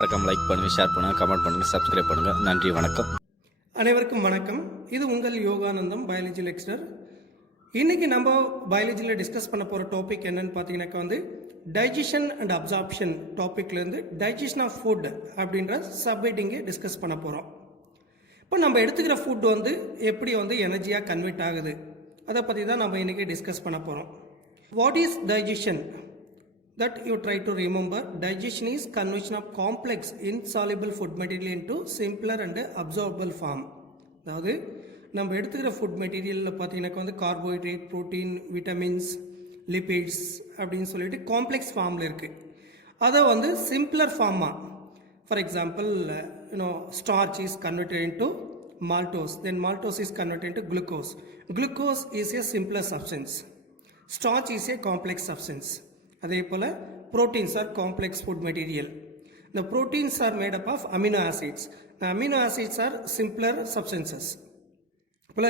மறக்காம லைக் பண்ணுங்கள், ஷேர் பண்ணுங்கள், கமெண்ட் பண்ணுங்கள், சப்ஸ்கிரைப் பண்ணுங்கள். நன்றி, வணக்கம். அனைவருக்கும் வணக்கம். இது உங்கள் யோகானந்தம் பயாலஜி லெக்சரர். இன்றைக்கி நம்ம பயாலஜியில் டிஸ்கஸ் பண்ண போகிற டாபிக் என்னன்னு பார்த்தீங்கன்னாக்கா டைஜஷன் அண்ட் அப்சார்ப்ஷன் டாப்பிக்லேருந்து டைஜஷன் ஆஃப் ஃபுட் அப்படின்ற சப்ஹெட்டிங்கை டிஸ்கஸ் பண்ண போகிறோம். இப்போ நம்ம எடுத்துக்கிற ஃபுட் எப்படி எனர்ஜியாக கன்வெர்ட் ஆகுது அதை பற்றி தான் நம்ம இன்றைக்கி டிஸ்கஸ் பண்ண போகிறோம். What is digestion? That you try to remember. Digestion is conversion of complex insoluble food material into simpler and absorbable form. அதாவது நம்ம எடுத்துக்கிற ஃபுட் மெட்டீரியலில் பார்த்தீங்கன்னாக்கா கார்போஹைட்ரேட், ப்ரோட்டீன், விட்டமின்ஸ், லிபிட்ஸ் அப்படின்னு சொல்லிட்டு காம்ப்ளெக்ஸ் ஃபார்மில் இருக்குது. அதை சிம்பிளர் ஃபார்மாக, for example starch is converted into maltose, then maltose is converted into glucose. Glucose is a simpler substance. Starch is a complex substance. அதே போல் proteins are complex food material. The proteins are made up of amino acids. The amino acids are simpler substances. Pole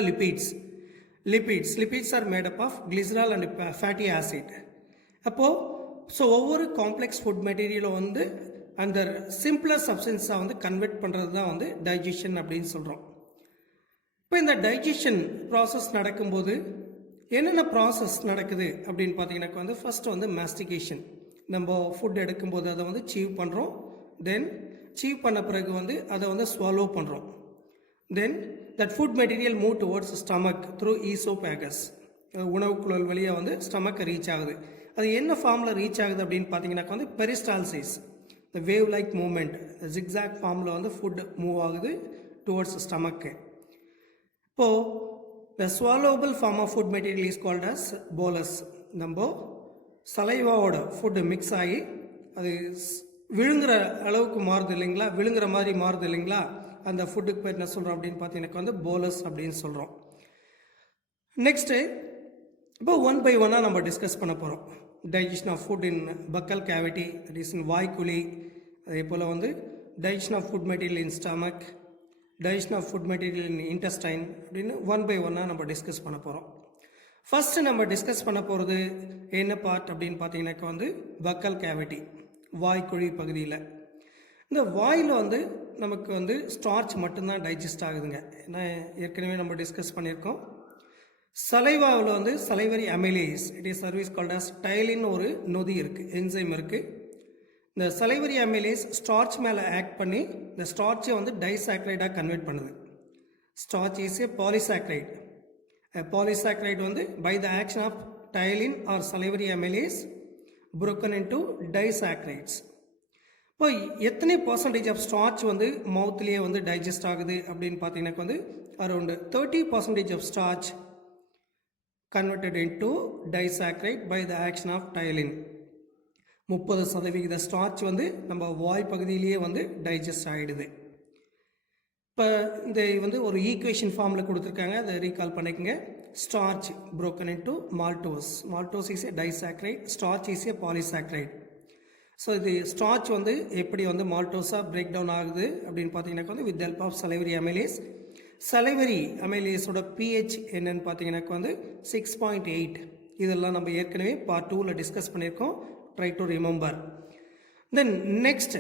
lipids are made up of glycerol and fatty acid. அப்போது ஒவ்வொரு complex food மெட்டீரியலும் அந்த simpler சப்ஸ்டன்ஸாக convert பண்ணுறது தான் digestion அப்படின்னு சொல்கிறோம். இப்போ இந்த digestion process நடக்கும்போது என்னென்ன ப்ராசஸ் நடக்குது அப்படின்னு பார்த்தீங்கன்னாக்கா ஃபஸ்ட்டு மாஸ்டிகேஷன். நம்ம ஃபுட் எடுக்கும்போது அதை சீவ் பண்ணுறோம். தென் சீவ் பண்ண பிறகு அதை ஸ்வாலோ பண்ணுறோம். Then that food material move towards stomach through oesophagus. உணவுக்குழல் வழியாக ஸ்டமக்கை ரீச் ஆகுது. அது என்ன ஃபார்மில் ரீச் ஆகுது அப்படின்னு பார்த்தீங்கன்னாக்கா peristalsis, the wave like movement, zigzag ஃபார்மில் ஃபுட் மூவ் ஆகுது டுவர்ட்ஸ் ஸ்டமக்கு. இப்போது the swallowable form of food material is called as bolus. நம்ம சலைவாவோட ஃபுட்டு மிக்ஸ் ஆகி அது விழுங்குற அளவுக்கு மாறுது இல்லைங்களா, விழுங்குற மாதிரி மாறுது இல்லைங்களா, அந்த ஃபுட்டுக்கு பேர் என்ன சொல்கிறோம் அப்படின்னு பார்த்தீங்கன்னாக்கா போலஸ் அப்படின்னு சொல்கிறோம். நெக்ஸ்ட்டு இப்போ ஒன் பை ஒன்னாக நம்ம டிஸ்கஸ் பண்ண போகிறோம். Digestion of food in buccal cavity, that is in வாய்க்குழி. அதே போல் digestion of food material in stomach, digestion of food material in intestine அப்படின்னு ஒன் பை ஒன்னாக நம்ம டிஸ்கஸ் பண்ண போகிறோம். ஃபஸ்ட்டு நம்ம டிஸ்கஸ் பண்ண போகிறது என்ன பார்ட் அப்படின்னு பார்த்தீங்கன்னாக்கா பக்கல் கேவிட்டி, வாய்க்குழி பகுதியில். இந்த வாயில் நமக்கு ஸ்டார்ச் மட்டும்தான் டைஜஸ்ட் ஆகுதுங்க. ஏன்னா ஏற்கனவே நம்ம டிஸ்கஸ் பண்ணியிருக்கோம். சலைவாவில் salivary amylase, it is service called as டைலின்னு ஒரு நொதி இருக்குது, என்சைம் இருக்குது. இந்த சலைவரி amylase ஸ்டார்ச் மேலே ஆக்ட் பண்ணி இந்த ஸ்டார்ச்சை டைசாக்ரைடாக கன்வெர்ட் பண்ணுது. Starch is a polysaccharide. Polysaccharide by the action of ptyalin or salivary amylase broken into disaccharides. இப்போ எத்தனை பர்சன்டேஜ் ஆஃப் ஸ்டார்ச் மவுத்லேயே டைஜஸ்ட் ஆகுது அப்படின்னு பார்த்தீங்கன்னாக்கா around 30% of starch converted into disaccharide by the action of ptyalin. 30% starch நம்ம வாய் பகுதியிலேயே digest ஆகிடுது. இப்போ இந்த ஒரு ஈக்குவேஷன் ஃபார்மில் கொடுத்துருக்காங்க, அதை ரீகால் பண்ணிக்கோங்க. Starch broken into maltose. Maltose is a disaccharide, starch is a polysaccharide. So இது ஸ்டார்ச் எப்படி மால்டோஸாக பிரேக் டவுன் ஆகுது அப்படின்னு பார்த்தீங்கன்னாக்கா with help of salivary amylase. Salivary amylaseோட pH என்னன்னு பார்த்தீங்கன்னாக்கா 6.8. இதெல்லாம் நம்ம ஏற்கனவே பார்ட் 2ல் டிஸ்கஸ் பண்ணியிருக்கோம். Try to remember. Then next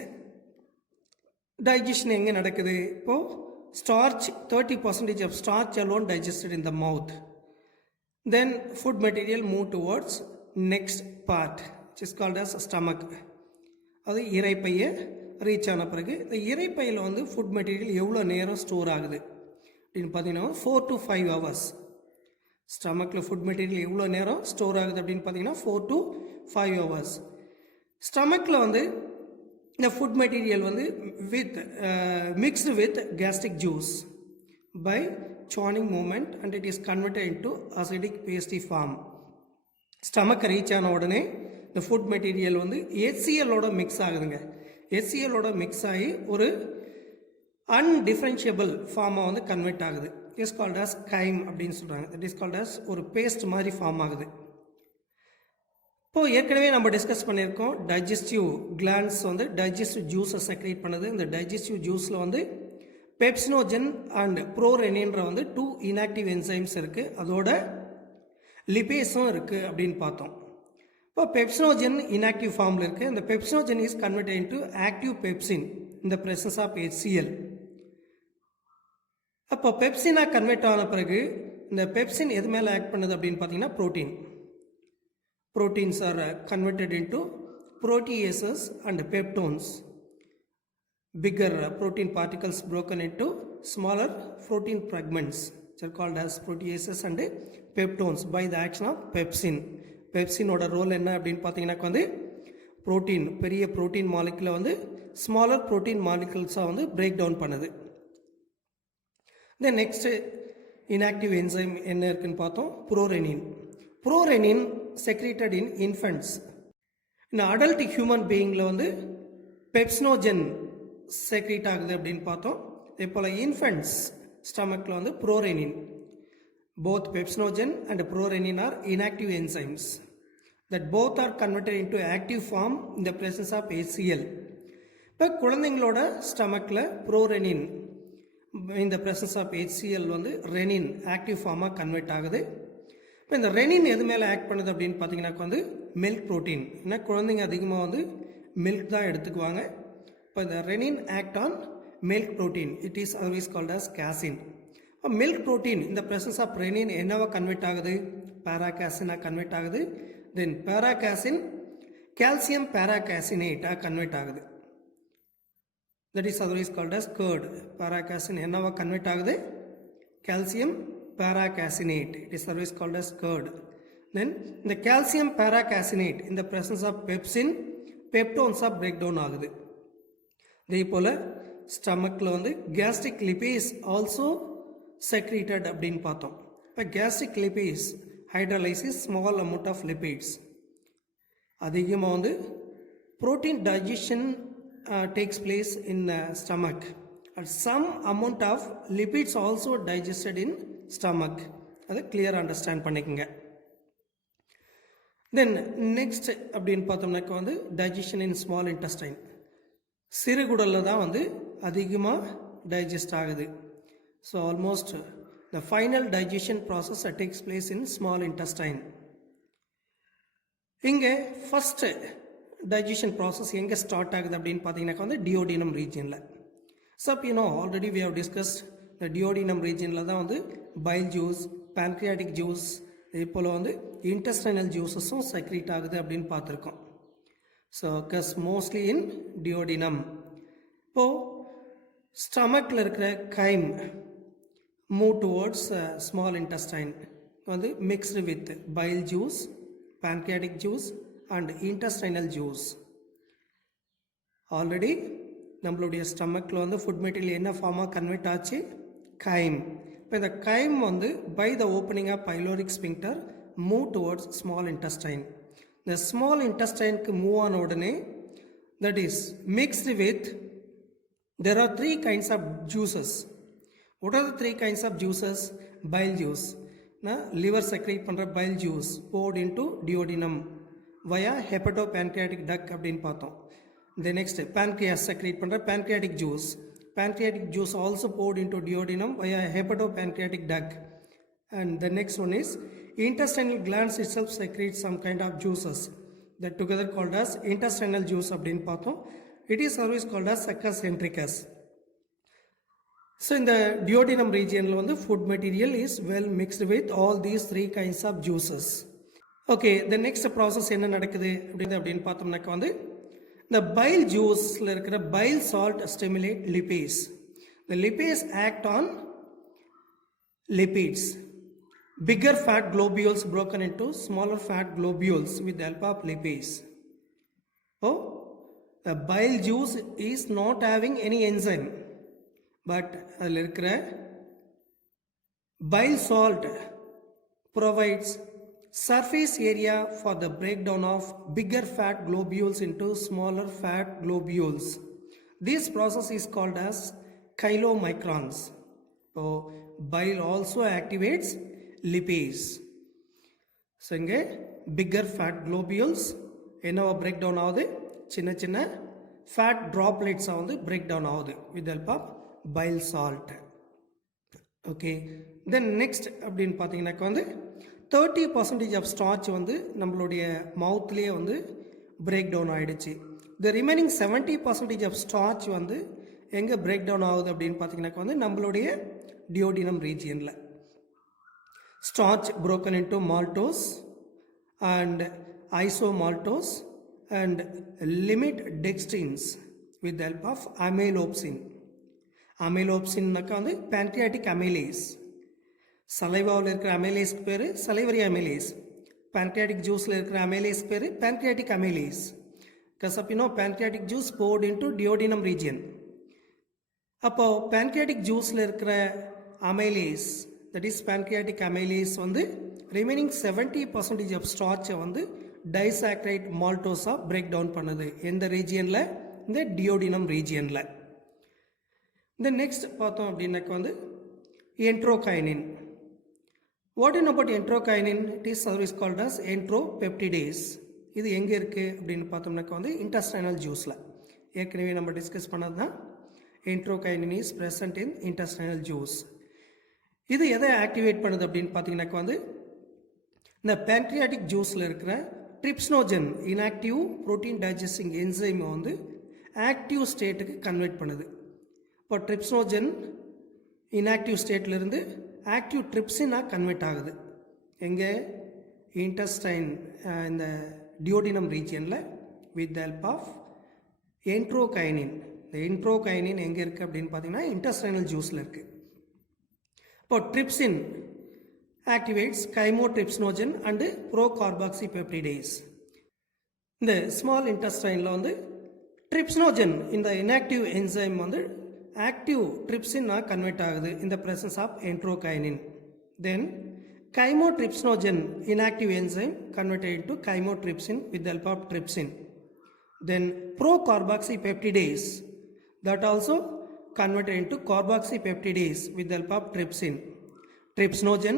digestion எங்கே நடக்குது? இப்போது starch 30% of starch alone digested in the mouth. Then food material move towards next part which is called as stomach. அது இரைப்பையை ரீச் ஆன பிறகு இந்த இரைப்பையில் ஃபுட் மெட்டீரியல் எவ்வளோ நேரம் ஸ்டோர் ஆகுது அப்படின்னு பார்த்தீங்கன்னா 4 to 5 hours. ஸ்டமக்கில் ஃபுட் மெட்டீரியல் எவ்வளோ நேரம் ஸ்டோர் ஆகுது அப்படின்னு பார்த்தீங்கன்னா 4 to 5 hours. ஸ்டமக்கில் இந்த food material with mixed with gastric juice by churning movement and it is converted into acidic pasty form. ஸ்டமக்கை ரீச் ஆன உடனே இந்த ஃபுட் மெட்டீரியல் HClஓட மிக்ஸ் ஆகுதுங்க. HClஓட மிக்ஸ் ஆகி ஒரு அன்டிஃபரன்ஷியபிள் ஃபார்மாக கன்வெர்ட் ஆகுது. இஸ் கால்ட் அஸ் கைம் அப்படின்னு சொல்கிறாங்க. தட் இஸ் கால்ட் அஸ் ஒரு பேஸ்ட் மாதிரி ஃபார்ம் ஆகுது. இப்போது ஏற்கனவே நம்ம டிஸ்கஸ் பண்ணியிருக்கோம், டைஜஸ்டிவ் கிளான்ஸ் டைஜஸ்டிவ் ஜூஸை செக்ரேட் பண்ணுது. இந்த டைஜஸ்டிவ் ஜூஸில் பெப்சினோஜன் அண்ட் ப்ரோரெனின்ற 2 இன்ஆக்டிவ் என்சைம்ஸ் இருக்குது. அதோட லிபேஸும் இருக்குது அப்படின்னு பார்த்தோம். இப்போ பெப்சினோஜன் inactive ஃபார்மில் இருக்குது. அந்த pepsinogen is converted into active pepsin in the presence of HCl. அப்போ பெப்சினாக கன்வெர்ட் ஆன பிறகு இந்த பெப்சின் எது மேலே ஆக்ட் பண்ணுது அப்படின்னு பார்த்தீங்கன்னா protein. Proteins are converted into proteases and peptones. Bigger protein particles broken into smaller protein fragments which are called as proteases and peptones by the action of pepsin. பெப்சினோட role என்ன அப்படின்னு பார்த்தீங்கன்னா வந்து ப்ரோட்டீன், பெரிய protein மாலிகுலை வந்து smaller protein மாலிகுல்ஸாக வந்து break down பண்ணுது. Then next inactive enzyme என்ன இருக்குன்னு பார்த்தோம், புரோரெனின். புரோரெனின் செக்ரீட்டட் இன் இன்ஃபென்ட்ஸ். இந்த அடல்ட் ஹியூமன் பீயிங்கில் வந்து பெப்சினோஜன் செக்ரீட் ஆகுது அப்படின்னு பார்த்தோம். இதே போல் இன்ஃபென்ட்ஸ் ஸ்டமக்கில் வந்து புரோரெனின். Both pepsinogen and prorenin are inactive enzymes that both are converted into active form in the presence of HCl. இப்போ குழந்தைங்களோட ஸ்டமக்கில் புரோரெனின் in the presence of HCl வந்து ரெனின் ஆக்டிவ் ஃபார்மாக கன்வெர்ட் ஆகுது. இப்போ இந்த ரெனின் எது மேலே ஆக்ட் பண்ணுது அப்படின்னு பார்த்தீங்கன்னா வந்து மில்க் ப்ரோட்டீன். ஏன்னா குழந்தைங்க அதிகமாக வந்து மில்க் தான் எடுத்துக்குவாங்க. இப்போ இந்த rennin act on milk protein, it is always called as casein. இப்போ மில்க் ப்ரோட்டீன் இந்த ப்ரெசன்ஸ் ஆஃப் ரெனின் என்னவா கன்வெர்ட் ஆகுது, பேராகாசினாக கன்வெர்ட் ஆகுது. தென் பேராகாசின் கால்சியம் பேராகாசினேட்டாக கன்வெர்ட் ஆகுது. That is otherwise called as curd. Paracasein என்னவா கன்வெர்ட் ஆகுது, calcium paracaseinate, it is otherwise called as curd. Then இந்த கால்சியம் பேராகாசினேட் இந்த ப்ரெசன்ஸ் ஆஃப் பெப்சின் பெப்டோன்ஸாக பிரேக் டவுன் ஆகுது. இதே போல் ஸ்டமக்கில் வந்து கேஸ்ட்ரிக் லிபேஸ் ஆல்சோ செக்ரீட்டட் அப்படின்னு பார்த்தோம். இப்போ gastric lipase hydrolysis small amount of lipids. அதிகமாக வந்து protein digestion takes place in stomach and some amount of lipids also digested in stomach. அதை கிளியர் அண்டர்ஸ்டாண்ட் பண்ணிக்கோங்க. தென் நெக்ஸ்ட் அப்படின்னு பார்த்தோம்னாக்க வந்து டைஜஷன் இன் ஸ்மால் இன்டெஸ்டைன். சிறுகுடலில் தான் வந்து அதிகமாக டைஜஸ்ட் ஆகுது. So almost the final digestion process that takes place in small intestine. இங்கே ஃபர்ஸ்ட் டைஜஷன் ப்ராசஸ் எங்கே ஸ்டார்ட் ஆகுது அப்படின்னு பார்த்தீங்கன்னாக்கா வந்து டியோடினம் ரீஜனில். So already we have discussed இந்த டியோடினம் ரீஜனில் தான் வந்து பைல் ஜூஸ், pancreatic ஜூஸ், இதே போல் வந்து இன்டெஸ்டைனல் ஜூஸஸும் செக்ரீட் ஆகுது அப்படின்னு பார்த்துருக்கோம். ஸோ கஸ் மோஸ்ட்லி இன் டியோடினம். இப்போது ஸ்டமக்கில் இருக்கிற கைம் move towards small intestine வந்து mixed with bile juice, pancreatic juice and intestinal juice. Already நம்மளுடைய ஸ்டமக்கில் வந்து ஃபுட் மெட்டீரியல் என்ன ஃபார்மாக கன்வெர்ட் ஆச்சு, கைம். இப்போ இந்த கைம் வந்து by the opening of pyloric sphincter move towards small intestine. இந்த ஸ்மால் இன்டெஸ்டைனுக்கு மூவ் ஆன உடனே that is mixed with there are three kinds of juices. What are the three kinds of juices? Bile juice. Liver secrete பண்ற bile juice poured into duodenum via hepatopancreatic duct அப்படின்னு பார்த்தோம். The next pancreas secrete பண்ற pancreatic juice. Pancreatic juice also poured into duodenum via hepatopancreatic duct. And the next one is intestinal glands itself secrete some kind of juices that together called as intestinal juice அப்படின்னு பார்த்தோம். It is always called as succus centricus. So in the duodenum region வந்து food material is well mixed with all these three kinds of juices. Okay, the next process என்ன நடக்குது அப்படின்னு பார்த்தோம்னாக்க வந்து the bile juiceல இருக்கிற bile salt stimulate lipase. The lipase act on lipids. Bigger fat globules broken into smaller fat globules with the help of lipase. Oh, the bile juice is not having any enzyme, but அதில் இருக்கிற bile salt provides surface area for the breakdown of bigger fat globules into smaller fat globules. This process is called as chylomicrons. So bile also activates lipase. So இங்கே bigger fat globules என்னவா break down ஆகுது, சின்ன சின்ன fat droplets வந்து break down ஆகுது with the help of bile salt. Okay, then next அப்படின்னு பார்த்தீங்கன்னாக்க வந்து 30% ஆஃப் ஸ்டார்ச் வந்து நம்மளுடைய மவுத்லேயே வந்து பிரேக் டவுன் ஆகிடுச்சு. த ரிமைனிங் 70% ஆஃப் ஸ்டார்ச் வந்து எங்கே பிரேக் டவுன் ஆகுது அப்படின்னு பார்த்தீங்கன்னாக்கா வந்து நம்மளுடைய டியோடினம் ரீஜியனில். Starch broken into maltose and isomaltose and limit dextrins with the help of amylopsin. Amylopsinனாக்கா வந்து pancreatic amylase. சலைவாவில் இருக்கிற amylase பேர் salivary amylase. pancreatic juiceல இருக்கிற amylase பேர் pancreatic amylase. Because of pancreatic juice poured into duodenum region. அப்போ pancreatic juiceல இருக்கிற amylase, that is pancreatic amylase வந்து remaining 70% of starch வந்து disaccharide maltose break down பண்ணுது. எந்த ரீஜியனில்? இந்த duodenum regionல. The next பார்த்தோம் அப்படின்னாக்க வந்து enterokinin. What do you know about enterokinin? It is otherwise called as entropeptidase. இது எங்கே இருக்குது அப்படின்னு பார்த்தோம்னாக்க வந்து intestinal juiceல. ஏற்கனவே நம்ம டிஸ்கஸ் பண்ணது தான். enterokinin is present in intestinal juice. இது எதை ஆக்டிவேட் பண்ணுது அப்படின்னு பார்த்தீங்கன்னாக்க வந்து இந்த pancreatic juiceல இருக்கிற trypsinogen inactive protein digesting enzyme வந்து ஆக்டிவ் ஸ்டேட்டுக்கு கன்வெர்ட் பண்ணுது. இப்போ ட்ரிப்ஸ்னோஜன் இன்ஆக்டிவ் ஸ்டேட்லேருந்து ஆக்டிவ் ட்ரிப்ஸினாக கன்வெர்ட் ஆகுது. எங்கே? இன்டெஸ்டைன், இந்த டியோடினம் ரீஜியனில் with the help of enterokinase. இந்த என்ட்ரோகைனின் எங்கே இருக்குது அப்படின்னு பார்த்தீங்கன்னா இன்டெஸ்டைனல் ஜூஸில் இருக்குது. இப்போ ட்ரிப்சின் ஆக்டிவேட்ஸ் கைமோட்ரிப்ஸ்னோஜன் அண்டு ப்ரோகார்பாக்சிபெப்டிடேஸ். இந்த ஸ்மால் இன்டெஸ்டைனில் வந்து ட்ரிப்ஸ்னோஜன் இந்த இன்ஆக்டிவ் என்சைம் வந்து ஆக்டிவ் ட்ரிப்சினாக கன்வெர்ட் ஆகுது in the presence of enterokinin. Then chymotrypsinogen inactive enzyme converted into chymotrypsin with the help of trypsin. Then procarboxypeptidase that also converted into carboxypeptidase with the help of trypsin. Trypsinogen,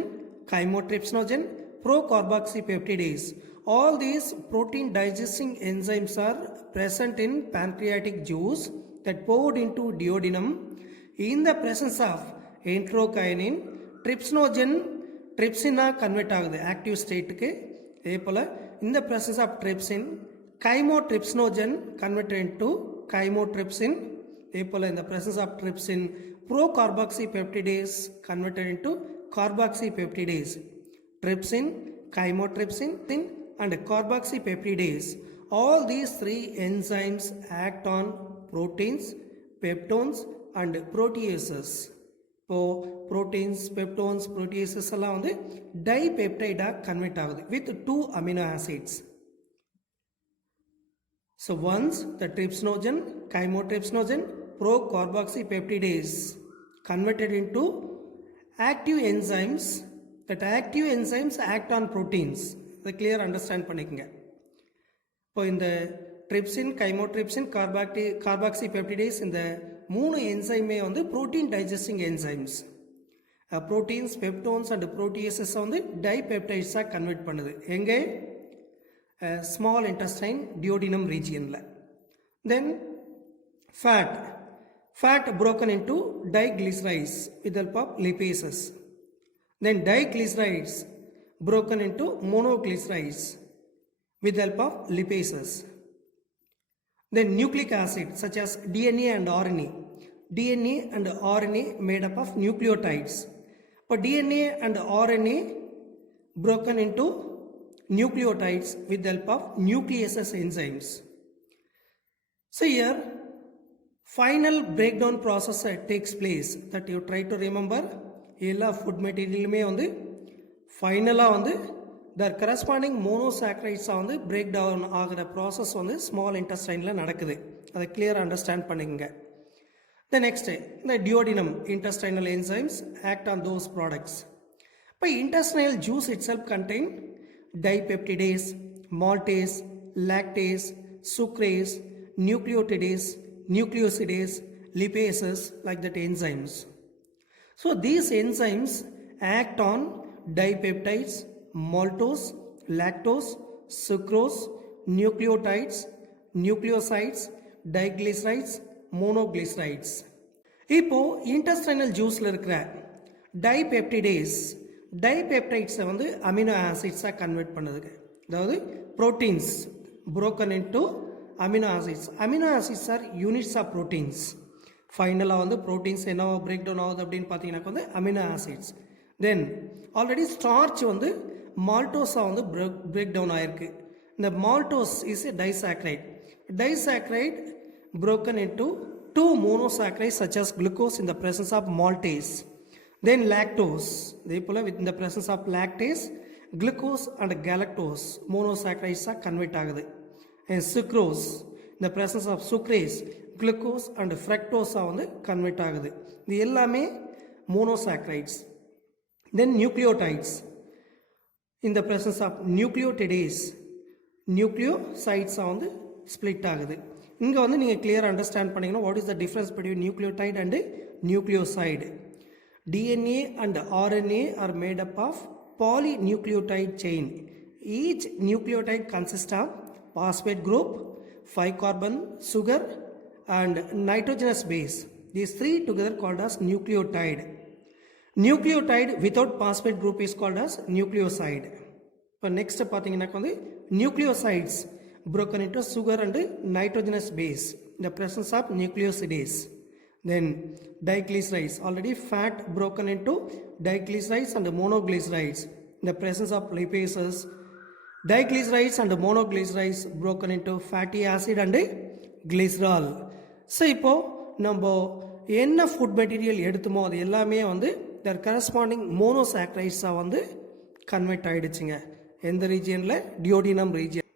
chymotrypsinogen, procarboxypeptidase. All these protein digesting enzymes are present in pancreatic juice that poured into duodenum in the presence of enterokinin. Trypsinogen trypsina convert ஆகுது active ஸ்டேட்டுக்கு. அதே போல் in the presence of trypsin chymotrypsinogen converted into chymotrypsin. அதே போல் in the presence of trypsin procarboxypeptidase converted into carboxypeptidase. Trypsin, chymotrypsin and carboxypeptidase, all these three enzymes act on proteins, peptones and proteases. இப்போ proteins, peptones, proteases எல்லாம் வந்து dipeptide convert ஆகுது with 2 amino acids. So once the trypsinogen, chymotrypsinogen, procarboxypeptidase converted into active enzymes, that active enzymes act on proteins. இதை clear understand பண்ணிக்கங்க. இப்போ இந்த trypsin, chymotrypsin, கார்பாக்சிபெப்டிடேஸ் இந்த 3 என்சைமே வந்து protein digesting enzymes. Proteins, peptones and proteoses வந்து டைபெப்டைட்ஸாக கன்வெர்ட் பண்ணுது. எங்கே? ஸ்மால் இன்டெஸ்டைன் டியோடினம் ரீஜியனில். Then fat broken into diglycerides with the help of lipases. Then diglycerides broken into monoglycerides with the help of lipases. Then nucleic acid such as DNA and RNA. DNA and RNA made up of nucleotides. But DNA and RNA broken into nucleotides with the help of nucleases enzymes. So here final breakdown process takes place that you try to remember. எல்லா food மெட்டீரியலுமே வந்து ஃபைனலாக வந்து the corresponding மோனோசாக்ரைட்ஸாக வந்து break down ஆகிற process வந்து small இன்டெஸ்டைனில் நடக்குது. அதை கிளியராக அண்டர்ஸ்டாண்ட் பண்ணிக்கங்க. த நெக்ஸ்ட் இந்த duodenum intestinal enzymes act on those products. இப்போ intestinal juice itself contain dipeptidase, maltase, lactase, sucrase, nucleotidase, nucleosidase, lipases, like that enzymes. So these enzymes act on dipeptides, maltose, lactose, sucrose, nucleotides, nucleosides, diglycerides, monoglycerides. இப்போ intestinal juiceல இருக்கிற dipeptidase டைபெப்டைட்ஸை வந்து amino ஆசிட்ஸாக convert பண்ணுதுங்க. அதாவது proteins broken into amino acids. Amino acids are units of proteins. ஃபைனலாக வந்து proteins என்ன break down ஆகுது அப்படின்னு பார்த்தீங்கன்னா வந்து அமினோ ஆசிட்ஸ். தென் ஆல்ரெடி ஸ்டார்ச் வந்து மால்டோஸாக வந்து பிரேக் டவுன் ஆயிருக்கு. இந்த maltose is a disaccharide. Disaccharide broken into two monosaccharides such as glucose in the presence of maltase. Then lactose. இதே போல் with the presence of lactase, glucose and galactose monosaccharides are convert ஆகுது. And sucrose in the presence of sucrase, glucose and fructose வந்து convert ஆகுது. இது எல்லாமே monosaccharides. Then nucleotides in the presence of nucleotides, nucleosides வந்து split ஆகுது. இங்கே வந்து நீங்கள் கிளியர் அண்டர்ஸ்டாண்ட் பண்ணிங்கன்னா what is the difference between nucleotide and nucleoside. DNA and RNA are made up of polynucleotide chain. Each nucleotide consists of phosphate group, 5-carbon, sugar and nitrogenous base. These three together called as nucleotide. Nucleotide without phosphate group is called as nucleoside. இப்போ next பார்த்தீங்கன்னா வந்து nucleosides broken into sugar and nitrogenous base in the presence of nucleosidase. Then diglycerides, already fat broken into diglycerides and monoglycerides in the presence of lipases. Diglycerides and monoglycerides broken into fatty acid and glycerol. So இப்போ நம்ம என்ன food material எடுத்துமோ அது எல்லாமே வந்து தர் corresponding மோனோசாக்ரைட்ஸாக வந்து convert ஆகிடுச்சுங்க. எந்த ரீஜியனில்? Duodenum region.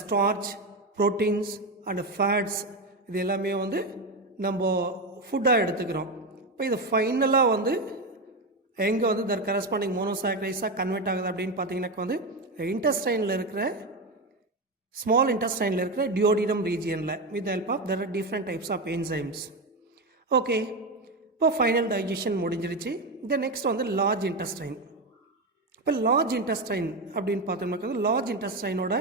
Starch, proteins and fats இது எல்லாமே வந்து நம்ம ஃபுட்டாக எடுத்துக்கிறோம். இப்போ இது ஃபைனலாக வந்து எங்கே வந்து தர் கரஸ்பாண்டிங் மோனோசாக்ரைட்ஸாக கன்வெர்ட் ஆகுது அப்படின்னு பார்த்தீங்கன்னாக்கா வந்து இன்டெஸ்டைனில் இருக்கிற ஸ்மால் இன்டெஸ்டைனில் இருக்கிற டியோடினம் ரீஜியனில் with help of there are different types of enzymes. Okay, இப்போ ஃபைனல் டைஜஷன் முடிஞ்சிருச்சு. இந்த நெக்ஸ்ட் வந்து லார்ஜ் இன்டெஸ்டைன். இப்போ லார்ஜ் இன்டெஸ்டைன் அப்படின்னு பார்த்தோம்னாக்கா லார்ஜ் இன்டெஸ்டைனோட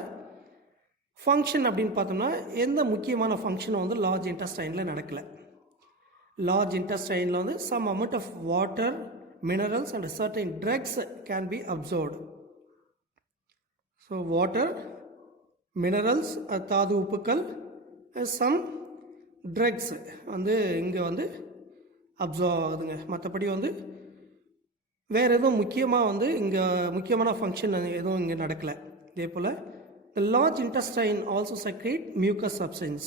ஃபங்க்ஷன் அப்படின்னு பார்த்தோம்னா எந்த முக்கியமான ஃபங்க்ஷனும் வந்து லார்ஜ் இன்டெஸ்டைனில் நடக்கலை. லார்ஜ் இன்டெஸ்டைனில் வந்து some amount of water, minerals and certain drugs can be observed. So water, minerals, தாது உப்புக்கள், சம் ட்ரக்ஸ் வந்து இங்கே வந்து அப்சர்வ் ஆகுதுங்க. மற்றபடி வந்து வேறு எதுவும் முக்கியமாக வந்து இங்கே முக்கியமான ஃபங்க்ஷன் எதுவும் இங்கே நடக்கலை. இதே போல் the large intestine also secrete mucus substance.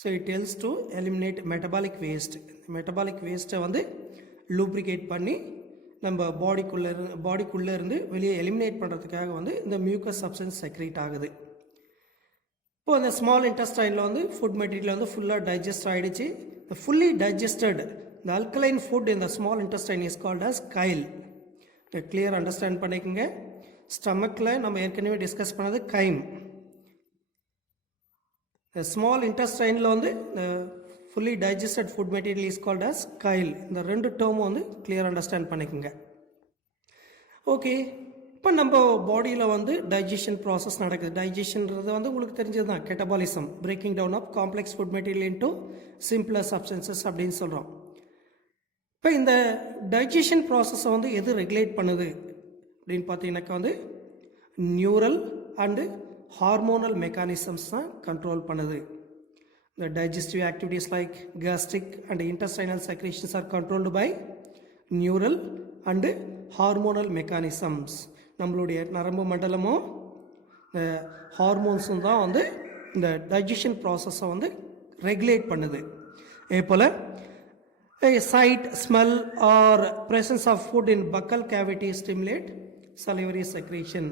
So it helps to eliminate metabolic waste. Metabolic waste வந்து lubricate பண்ணி நம்ம பாடிக்குள்ளே இருந்து வெளியே எலிமினேட் பண்ணுறதுக்காக வந்து இந்த மியூக்கஸ் சப்ஸ்டன்ஸ் செக்ரேட் ஆகுது. இப்போ அந்த ஸ்மால் இன்டெஸ்டைனில் வந்து ஃபுட் மெட்டீரியல் வந்து ஃபுல்லாக டைஜஸ்ட் ஆகிடுச்சு. the fully digested the alkaline food in the small intestine is called as chyle. clear understand பண்ணிக்கங்க. ஸ்டமக்கில் நம்ம ஏற்கனவே டிஸ்கஸ் பண்ணது கைம். ஸ்மால் இன்டெஸ்டைனில் வந்து fully digested food material is called as chyle. இந்த ரெண்டு டேர்மும் வந்து கிளியர் அண்டர்ஸ்டாண்ட் பண்ணிக்கோங்க. ஓகே, இப்போ நம்ம பாடியில் வந்து டைஜஷன் ப்ராசஸ் நடக்குது. டைஜஷன்றது வந்து உங்களுக்கு தெரிஞ்சது தான், catabolism, breaking down of complex food material into simpler substances அப்படின்னு சொல்கிறோம். இப்போ இந்த டைஜஷன் ப்ராசஸை வந்து எது ரெகுலேட் பண்ணுது அப்படின்னு பார்த்தீங்கன்னாக்கா வந்து நியூரல் அண்டு ஹார்மோனல் மெக்கானிசம்ஸ் தான் கண்ட்ரோல் பண்ணுது. The digestive activities like gastric and intestinal secretions are controlled by neural and hormonal mechanisms. நம்மளுடைய நரம்பு மண்டலமும் ஹார்மோன்ஸும் தான் வந்து இந்த டைஜஷன் ப்ராசஸை வந்து ரெகுலேட் பண்ணுது. அதே போல் sight, smell or presence of food in buccal cavity stimulate salivary secretion.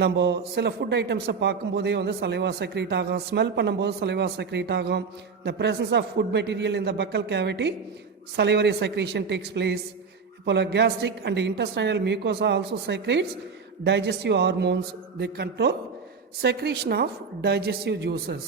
நம்ம சில ஃபுட் ஐட்டம்ஸை பார்க்கும்போதே வந்து சலைவா செக்ரேட் ஆகும், ஸ்மெல் பண்ணும்போது சலைவா செக்ரேட் ஆகும். the presence of food material in the buccal cavity, salivary secretion takes place. இப்போ gastric and intestinal mucosa also secretes digestive hormones. They control secretion of digestive juices.